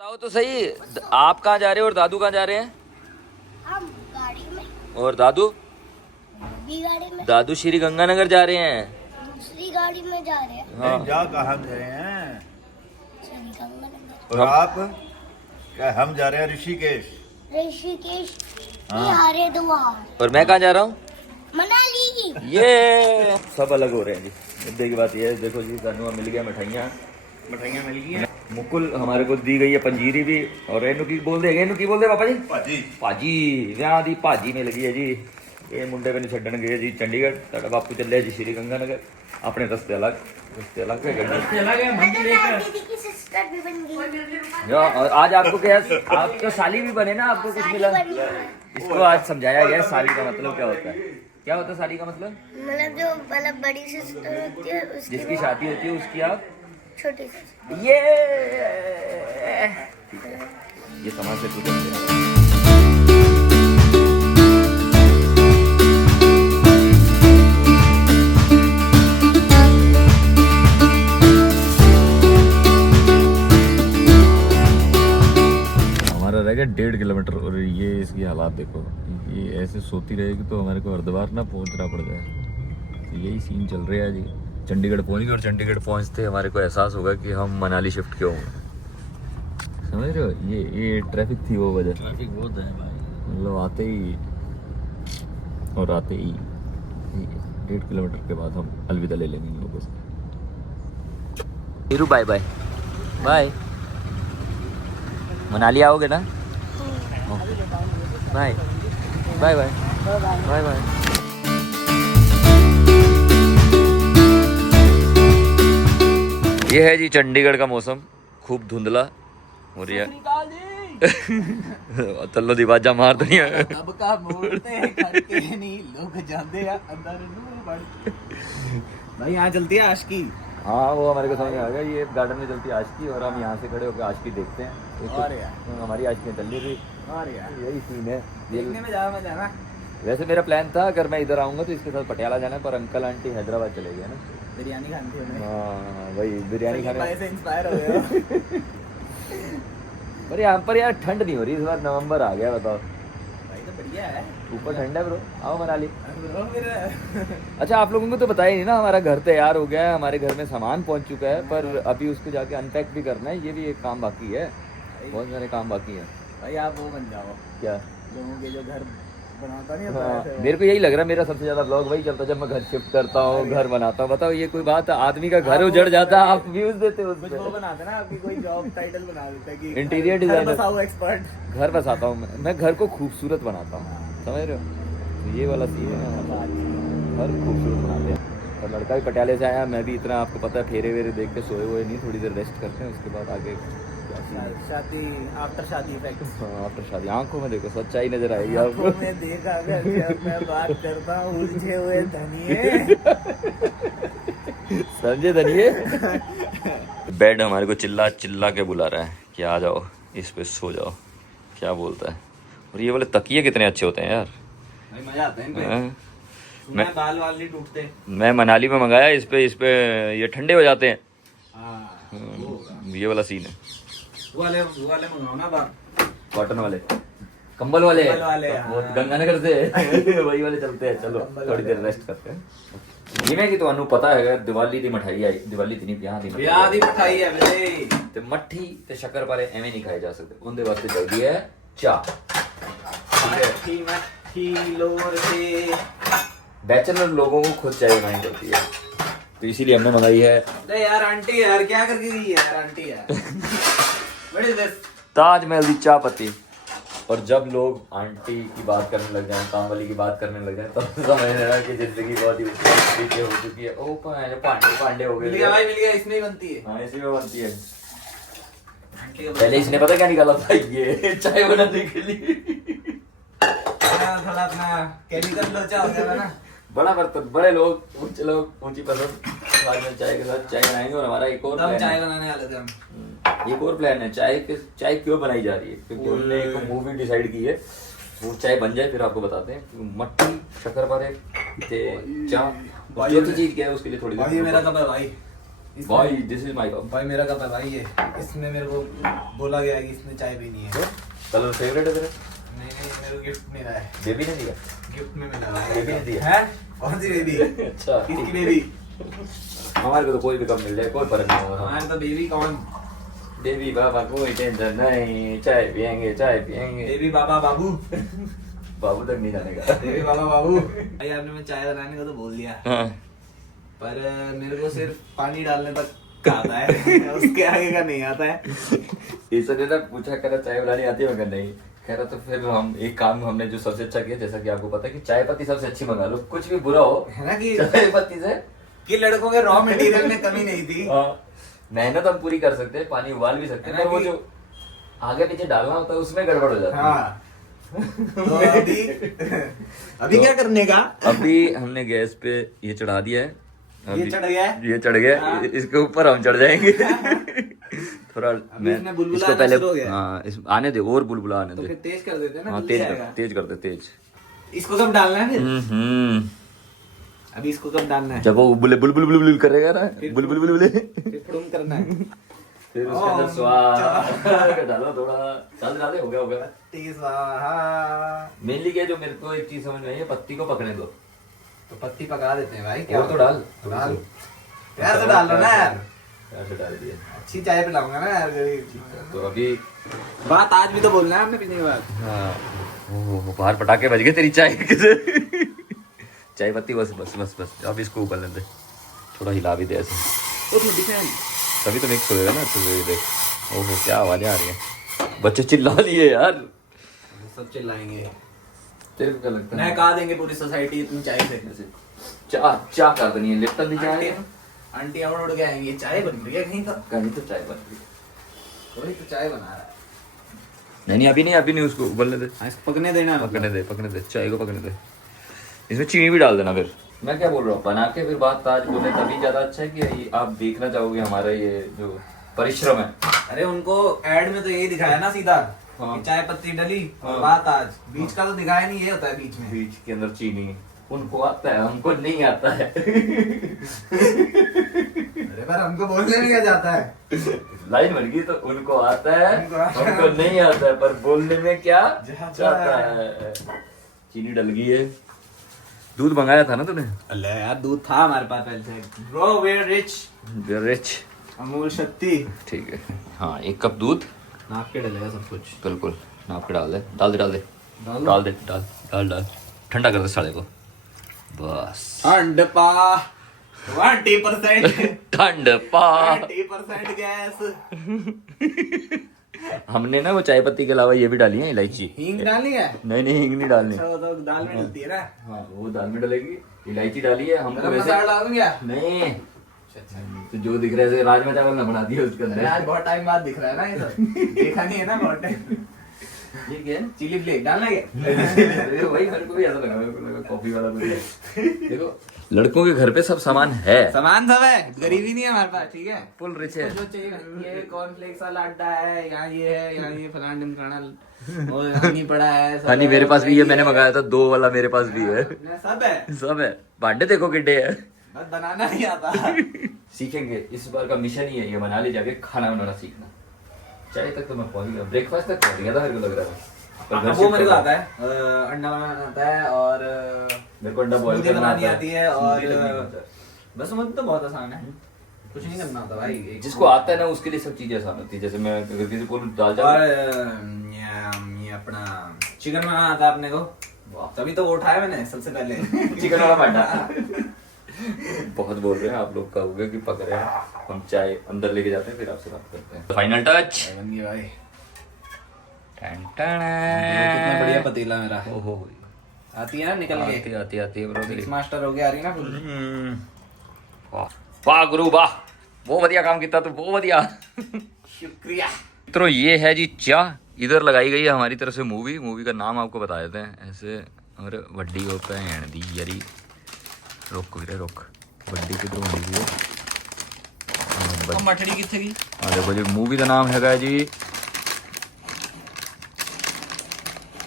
बताओ तो सही, आप कहाँ जा रहे हो और दादू कहाँ जा रहे हैं? हम गाड़ी में, और दादू? भी गाड़ी में, दादू श्री गंगानगर जा रहे हैं। दूसरी गाड़ी में जा रहे हैं। हाँ। जा कहाँ गए हैं? श्री गंगानगर। और आप? क्या हम जा रहे हैं ऋषिकेश? ऋषिकेश, हाँ। हरिद्वार। और मैं कहाँ जा रहा हूँ? मनाली। ये सब अलग हो रहे हैं जी। मुद्दे की बात ये है, देखो जी कानून मिल गया, मिठाइयाँ मिल गई मुकुल हमारे को दी गई है, पंजीरी भी। और इनू की बोल दे पापा जी? भाजी। भाजी ਵਿਆਹ ਦੀ ਭਾਜੀ ਮਿਲ ਗਈ ਹੈ ਜੀ। ਇਹ ਮੁੰਡੇ ਮੈਨੂੰ ਛੱਡਣ ਗਏ ਜੀ ਚੰਡੀਗढ़। ਤੁਹਾਡਾ ਬਾਪੂ ਚੱਲਿਆ ਜੀ ਸ਼੍ਰੀ ਗੰਗਾਨਗਰ। ਆਪਣੇ ਰਸਤੇ ਅਲੱਗ है दीदी की सिस्टर भी बन गई। और आज आपको क्या, आप तो साली भी बने ना, आपको कुछ मिला? इसको आज समझाया गया साली का मतलब क्या होता है। क्या होता है साली का मतलब? मतलब जो मतलब बड़ी सिस्टर होती है उसकी, जिसकी शादी होती है उसकी आप छोटी सिस्टर। ये ठीक है, ये समाज से पूछ सकते हैं। हमारा रह गया 1.5 किलोमीटर और ये इसकी हालात देखो, ये ऐसे सोती रहेगी तो हमारे को हरिद्वार ना पहुंचना पड़ जाए। तो यही सीन चल रहा है जी। चंडीगढ़ पहुंच गए और चंडीगढ़ पहुंचते हमारे को एहसास होगा कि हम मनाली शिफ्ट क्यों हुए। समझ रहे हो, ये ट्रैफिक थी वो वजह। ट्रैफिक बहुत है भाई। मतलब आते ही 1.5 किलोमीटर के बाद हम अलविदा ले लेंगे इन लोगों से। Hiru bye bye bye. Manali आओगे ना? Bye bye bye bye bye. ये है जी चंडीगढ़ का मौसम, खूब धुंधला हो रही है। तल्लो दी बाजा मार दनी है। अब का मोड़ते करके नहीं लोग जाते हैं अंदर नूर बढ़। भाई यहाँ चलती है आशिकी। हाँ वो हमारे को समझ में आ गया, ये गार्डन में चलती है आशिकी और हम यहाँ से खड़े होकर आशिकी देखते हैं। और यार तो हमारी आशिकी चल रही थी। और यार यही सीन है। देखने में ज़्यादा मजा ना। वैसे मेरा प्लान था अगर मैं इधर आऊँगा तो इसके साथ पटियाला जाना है, पर अंकल आंटी हैदराबाद चले गए ना। बिरयानी खानी थी उन्हें। हाँ वही बिरयानी खाने। भाई से इंस्पायर हो गया। पर यहाँ पर यार ठंड नहीं हो रही इस बार, नवंबर आ गया बताओ। भाई तो बढ़िया है। ऊपर ठंड है ब्रो, आओ मनाली। ब्रो फिर अच्छा आप लोगों को तो बताया नहीं ना, हमारा घर तैयार हो गया है, हमारे घर में सामान पहुंच चुका है, पर अभी उसको जाके अनपैक भी करना है। ये भी एक काम बाकी है, बहुत सारे काम बाकी है। भाई आप वो बन जाओ क्या? लोगों के जो घर बनाता नहीं हाँ, होता है। मेरे को यही लग रहा है, मेरा सबसे ज्यादा ब्लॉग वही चलता है जब मैं घर शिफ्ट करता हूँ, घर बनाता हूँ। बताओ ये कोई बात है? आदमी का घर उजड़ जाता है, आप व्यूज देते हो कुछ वो बनाते ना, आपकी कोई जॉब टाइटल बना देते हैं कि इंटीरियर डिजाइनर। बसाओ एक्सपर्ट। घर बसाता हूँ मैं घर को खूबसूरत बनाता हूँ, समझ रहे हो। तो ये वाला सीन है, घर खूबसूरत बनाते हैं। और लड़का भी पटियाले से आया, मैं भी इतना आपको पता है फेरे वेरे देख के सोए हुए नहीं, थोड़ी देर रेस्ट करते हैं उसके बाद आगे शादी आफ्टर शादी इफेक्ट। हाँ आफ्टर शादी। आंखों में देखो सच्चाई नजर आएगी आपको। आंखों में देखा अगर जब मैं बात करता हूँ उलझे हुए धनिये। समझे धनिये। बेड हमारे को चिल्ला चिल्ला के बुला रहा है कि आ जाओ इस पे सो जाओ, क्या बोलता है। और ये वाले तकिए कितने अच्छे होते हैं यार, भाई मजा आता है इन पे। हाँ। मैं बाल वाल नहीं टूटते। मैं मनाली में मंगाया, इस पे ये ठंडे हो जाते हैं। हाँ ये वाला सीन है। वो वाले मंगाओ ना बाल कॉटन वाले, कंबल वाले, कंबल वाले, वो हाँ। गंगानगर से वही वाले चलते हैं। चलो थोड़ी देर रेस्ट करते हैं। जिਵੇਂ कि ਤੁਹਾਨੂੰ ਪਤਾ ਹੈਗਾ ਦੀਵਾਲੀ ਦੀ ਮਠਾਈ ਆਈ, ਦੀਵਾਲੀ ਦੀ ਨਹੀਂ ਵਿਆਹ ਦੀ ਵਿਆਹ ਦੀ ਮਠਾਈ ਹੈ ਵੀਰੇ। ਤੇ ਮੱਠੀ ਤੇ ਸ਼ੱਕਰਪਾਰੇ ਐਵੇਂ ਨਹੀਂ ਖਾਏ ਜਾ ਸਕਦੇ, ਉਹਦੇ ਵਾਸਤੇ ਚਾਹੀਦੀ ਹੈ ਚਾਹ। मट्ठी लोर से बैचलर लोगों को खुद चाय बनानी पड़ती है, तो इसीलिए हमने मंगाई है। अरे यार आंटी यार क्या करके दी है यार आंटी यार। What is this? ताजमहल की चाय पत्ती। और जब लोग आंटी की बात करने लग जाए, काम वाली की बात करने लग जाए, तब समझ रहा है कि जिंदगी बहुत ही पीछे हो चुकी है। ओ पांडे हो मिल गए। गया भाई मिल गया, इसमें ही बनती है। हाँ इसी में बनती है। आंटी का पहले इसने पता क्या निकाला था, ये चाय बनाने के लिए थोड़ा अपना केमिकल लोचा हो जाएगा ना। बड़ा बर्तन, बड़े लोग, ऊंचे लोग, ऊंची पसंद, बाद में चाय के साथ चाय बनाएंगे। और हमारा एक और तब प्लान चाय है, बनाने वाले थे हम। एक और प्लान है। चाय क्यों बनाई जा रही है, क्योंकि हमने एक मूवी डिसाइड की है, वो चाय बन जाए फिर आपको बताते हैं। मट्टी शक्करपारे ते चाय, चौथी चीज क्या है उसके लिए थोड़ी भाई ये मेरा कब है भाई? भाई दिस इज माय कप। भाई मेरा कप है भाई ये, इसमें मेरे को बोला गया है कि इसमें चाय पीनी है। कलर फेवरेट है तेरा? नहीं मेरे को गिफ्ट मिला है, बेबी ने दिया? गिफ्ट में मिला है। बेबी ने दिया? है कौन सी बेबी? अच्छा किसकी बेबी? हमारे को तो कोई भी कप मिल जाए कोई फर्क नहीं होगा। हमारे तो बेबी कौन? बेबी बाबा कोई टेंशन नहीं, चाय पियेंगे चाय पियेंगे। बेबी बाबा बाबू। बाबू तक नहीं जाने का। बेबी बाबा बाबू। भाई आपने मैं चाय बनाने को तो बोल दिया, हाँ। पर मेरे को सिर्फ पानी डालने तक आता है, उसके आगे का नहीं आता है। इसने ना पूछा करा चाय बनानी आती है, मगर नहीं कह रहा। तो फिर हम एक काम हमने जो सबसे अच्छा किया, जैसा कि आपको पता है कि चाय पत्ती सबसे अच्छी मंगा लो, कुछ भी बुरा हो है ना कि चाय पत्ती से। कि लड़कों के रॉ मटेरियल में कमी नहीं थी। मेहनत हम पूरी कर सकते हैं, पानी उबाल भी सकते हैं, पर वो जो आगे पीछे डालना होता है उसमें गड़बड़ हो जाती है। हाँ तो अभी क्या करने का? अभी हमने गैस पे ये चढ़ा दिया है। ये चढ़ गया है? ये चढ़ गया। हाँ। इसके ऊपर हम चढ़ जाएंगे। थोड़ा अभी इसमें बुलबुला इसको आना पहले शुरू हो गया है। हाँ आने दे, और बुलबुला आने तो दे। फिर तेज कर देते हैं ना, हाँ जल्दी आएगा। तेज कर दे तेज। इसको कब डालना है फिर? हम्म। अभी इसको कब डालना है? जब वो बुलबुल बुलबुल करेगा ना, बुलबुल बुलबुल, फिर फुड़ुम करना है। फिर उसके अंदर स्वाद डालो थोड़ा। डाल दे, हो गया हो गया। पत्ती स्वाहा। मेनली क्या है, जो मेरे को एक चीज समझ में आई है, पत्ती को पकने दो। तो पत्ती पका देते हैं भाई। क्या और तो डाल डाल, प्यार से डाल लो ना यार, प्यार से डाल दिया। अच्छी चाय पिलाऊंगा ना यार गरीब। तो अभी बात आज भी तो बोलना है आपने पीने के बाद। हाँ, ओह बाहर पटाखे बज गए तेरी चाय के। चाय पत्ती बस बस बस बस। अब इसको ऊपर लेते, थोड़ा हिला भी दे ऐसे, तभी तो मिक्स होएगा ना अच्छे से। देख ओहो क्या आवाजें आ रही हैं, बच्चे चिल्ला लिए यार। सब चिल्लाएंगे, तेरे को क्या लगता है? महका देंगे पूरी सोसाइटी इतनी चाय फेंकने से। चाय कर देनी है, लिप्टन दी चाय। आंटी और उड़ के आएंगे, चाय बन रही है कहीं का? कहीं तो चाय बन रही है। कोई तो चाय बना रहा है। नहीं अभी नहीं उसको उबलने दे, इसको पकने देना, पकने दे चाय को पकने दे। इसमें चीनी भी डाल देना। फिर मैं क्या बोल रहा हूँ, बना के फिर बात ताज बोले तभी ज्यादा अच्छा है कि आप देखना चाहोगे हमारा ये जो परिश्रम है। अरे उनको एड में तो यही दिखाया ना सीधा, हाँ। कि चाय पत्ती डली और हाँ। बात आज। बीच का तो दिखाया नहीं, ये होता है बीच में। बीच के अंदर चीनी उनको आता है, हमको नहीं आता है। अरे पर हमको बोलने में क्या जाता है? लाइन बन गई तो उनको आता है, उनको आता है। हमको नहीं आता है, पर बोलने में क्या जाता जाता है। चीनी डल गई है। दूध मंगाया था ना तूने? अल्लाह यार, दूध था हमारे पास पहले से। Bro we are rich. Amul Shakti. ठीक है हाँ, 1 कप दूध नाप के डलेगा सब कुछ। बिल्कुल नाप के डाल दे डाल दे डाल दे डाल दो? डाल दे डाल डाल डाल ठंडा कर दे साले को बस। ठंड पा 20% ठंड पा 20% गैस। हमने ना वो चाय पत्ती के अलावा ये भी डाली है, इलायची। हींग डालनी है? नहीं हींग नहीं डालनी। अच्छा, वो तो दाल में डलती है ना। हाँ वो दाल में डलेगी, इलायची डाली है हमको गरम वैसे। मसाला डाल दूं क्या? नहीं अच्छा तो जो दिख रहा है राजमा चावल ना बना दिया उसके अरे आज अंदर। बहुत टाइम बाद दिख रहा है ना ये सब। देखा नहीं है ना बहुत टाइम। ये क्या है? चिली फ्लेक डालना है? वही मेरे को भी ऐसा लगा, मेरे को लगा कॉफी वाला कुछ है। देखो लड़कों के घर पे सब सामान है, सामान सब है, गरीबी नहीं है हमारे पास, ठीक है। फुल रिच है। जो चाहिए, ये कॉर्नफ्लेक्स वाला अड्डा है, यहाँ ये है, यहाँ ये फलान ढिमकाना, और हनी पड़ा है, सब हनी है, मेरे पास भी है, मैंने है। मंगाया था 2 वाला मेरे पास भी है। सब है, सब है। भांडे देखो किड्डे है। बस बनाना नहीं आता। सीखेंगे, इस बार का मिशन ही है ये, मनाली जाके खाना बनाना सीखना। चाय तक तो मैं पहुंच गया, ब्रेकफास्ट तक पहुंच गया था मेरे को लग रहा था। पर घर वो शिफ्ट मेरे को हो आता है, अंडा बनाना आता है, और मेरे को अंडा बॉईल स्मूदी करना बनानी आता आती है, और स्मूदी तक नहीं आता है। बस मुझे तो बहुत आसान है, कुछ नहीं करना होता भाई। जिसको आता है ना उसके लिए सब चीजें आसान होती है। जैसे मैं अगर किसी को दाल और चावल ये अपना चिकन बनाना आता है अपने को, तभी तो वो उठाया मैंने सबसे पहले। चिकन वाला भांडा। बहुत बोल रहे हैं आप लोग, कहोगे कि पक रहे हैं। हम चाय अंदर लेके जाते हैं फिर आपसे बात करते हैं। Final touch. बन गई भाई। टन कितना बढ़िया पतीला मेरा। ओहो आती है ना निकल के, आती है ब्रो तेरी। मिक्स मास्टर हो गया, आ रही ना फुल। वाह गुरु वाह, बहुत बढ़िया काम किया तू, बहुत बढ़िया। शुक्रिया। तो ये है जी चाय, इधर लगाई गई है हमारी तरफ से मूवी का नाम आपको बता देते हैं ऐसे। और वड्डी हो भैन दी यारी, रोक वीरे रोक, वड्डी किधरों होंदी है मठड़ी किथे गई? हाँ देखो जी, मूवी का नाम है जी,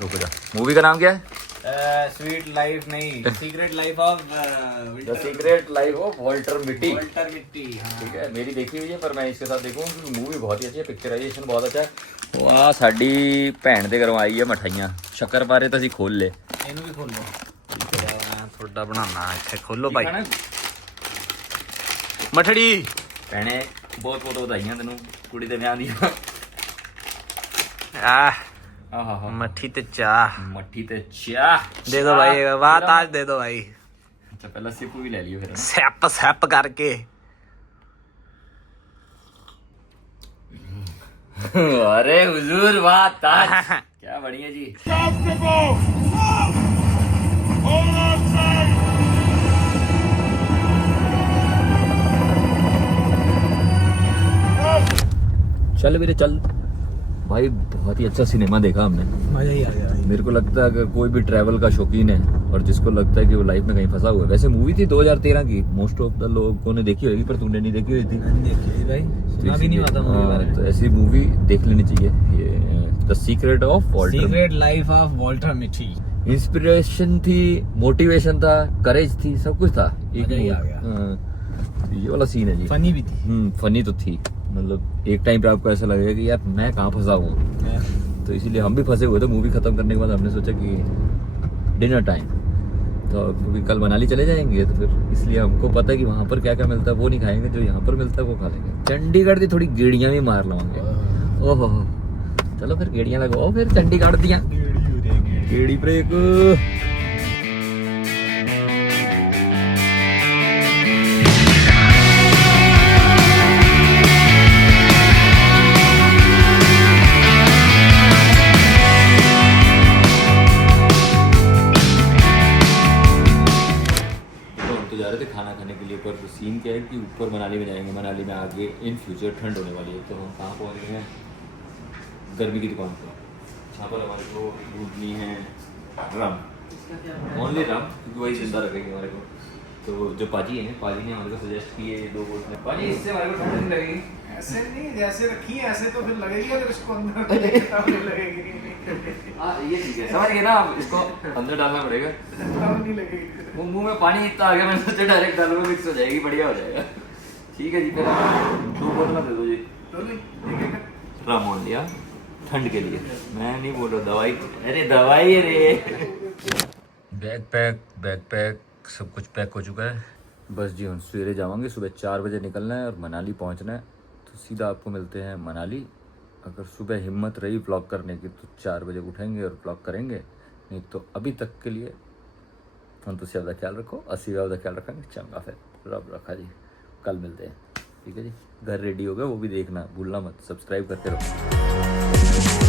रुको जा, मूवी का नाम क्या है? स्वीट लाइफ नहीं, secret life of the secret life of Walter मिट्टी। वॉल्टर मिट्टी। हाँ ठीक है, मेरी देखी हुई है पर मैं इसके साथ देखूँ। मूवी बहुत ही अच्छी है, पिक्चराइजेशन बहुत अच्छा है। वाह, साडी भैन ਦੇ ਘਰੋਂ ਆਈ ਹੈ ਮਠਾਈਆਂ। ਸ਼ੱਕਰ ਬਾਰੇ ਤਾਂ ਅਸੀਂ ਖੋਲ ਲੇ। ਇਹਨੂੰ ਵੀ ਖੋਲੋ। ਮੈਂ ਤੁਹਾਡਾ ਬਣਾਉਣਾ ਇੱਥੇ, ਖੋਲੋ ਭਾਈ ਮਠੜੀ। ਭੈਣੇ ਬਹੁਤ ਬਹੁਤ ਵਧਾਈਆਂ ਤੈਨੂੰ ਕੁੜੀ ਦੇ ਵਿਆਹ ਦੀਆਂ। ਆਹ ਮੱਠੀ ਤੇ ਚਾਹ। ਮੱਠੀ ਤੇ ਚਾਹ ਦੇ ਦੋ ਭਾਈ, ਵਾਹ ਤਾਜ ਦੇ ਦੋ ਭਾਈ। ਅੱਛਾ ਪਹਿਲਾਂ ਸਿਪ ਵੀ ਲੈ ਲਿਓ ਫਿਰ। ਸੈਪ ਸੈਪ ਕਰਕੇ। अरे हुजूर वाह ताज क्या बढ़िया जी। चल मेरे चल भाई, बहुत ही अच्छा सिनेमा देखा हमने, मजा ही आ गया भाई। मेरे को लगता है अगर कोई भी ट्रैवल का शौकीन है और जिसको लगता है कि वो लाइफ में कहीं फंसा हुआ है, वैसे मूवी थी 2013 की, मोस्ट ऑफ द लोगों ने देखी होगी पर तूने नहीं देखी हुई थी। देखिए भाई, सुना भी नहीं होता मूवी बारे में। तो ऐसी मूवी देख लेनी चाहिए, ये the secret of Walter. Secret life of Walter मिट्टी। इंस्पिरेशन थी, मोटिवेशन था, करेज थी, सब कुछ था। मजा ही आ गया। हाँ, ये वाला सीन है जी। फनी भी थी। फनी तो थी, मतलब एक टाइम पे आपको ऐसा लगेगा कि यार मैं कहाँ फंसा हूँ। तो इसीलिए हम भी फंसे हुए थे। मूवी खत्म करने के बाद हमने सोचा कि डिनर टाइम, तो क्योंकि कल मनाली चले जाएंगे तो फिर इसलिए हमको पता है कि वहाँ पर क्या क्या मिलता है वो नहीं खाएंगे, जो यहाँ पर मिलता है वो खा लेंगे। चंडीगढ़ की थोड़ी गेड़ियाँ भी मार लवांगे। ओहो, चलो फिर गेड़ियाँ लगाओ फिर चंडीगढ़ दियाँ। गेड़ी ब्रेक। जा रहे थे खाना खाने के लिए, पर सीन क्या है कि ऊपर मनाली में जाएंगे। मनाली में आगे इन फ्यूचर ठंड होने वाली है, तो हम कहाँ पहुँच गए हैं? गर्मी की दुकान पर, जहाँ पर हमारे को ढूंढनी है रम, ओनली रम, क्योंकि वही जिंदा रखेगी हमारे को। तो जो पाजी हैं, पाजी ने हमारे को सजेस्ट किए 2 बोतलें। पाजी इससे हमारे को ठंड नहीं लगेगी? ऐसे नहीं, जैसे रखी है ऐसे तो फिर लगेगी, अगर इसको अंदर लगेगी। हाँ ये ठीक है, समझ गए ना आप, इसको अंदर डालना पड़ेगा। नहीं लगेगी। वो मुंह में पानी इतना आ गया, मैंने सोचा डायरेक्ट डालूंगा मिक्स हो जाएगी, बढ़िया हो जाएगा। ठीक है जी, फिर 2 बोतल दे दो जी। रम ऑन लिया ठंड के लिए, मैं नहीं बोल रहा दवाई। अरे दवाई रे। बैग पैक सब कुछ पैक हो चुका है। बस जी हम सवेरे जावांगे, सुबह 4 बजे निकलना है और मनाली पहुंचना है। तो सीधा आपको मिलते हैं मनाली। अगर सुबह हिम्मत रही व्लॉग करने की तो 4 बजे उठेंगे और व्लॉग करेंगे, नहीं तो अभी तक के लिए हम तो आप ख्याल रखो, 80 का ख्याल रखेंगे। चंगा फिर रब रखा जी, कल मिलते हैं। ठीक है जी, घर रेडी हो गया वो भी देखना भूलना मत, सब्सक्राइब करते रहो।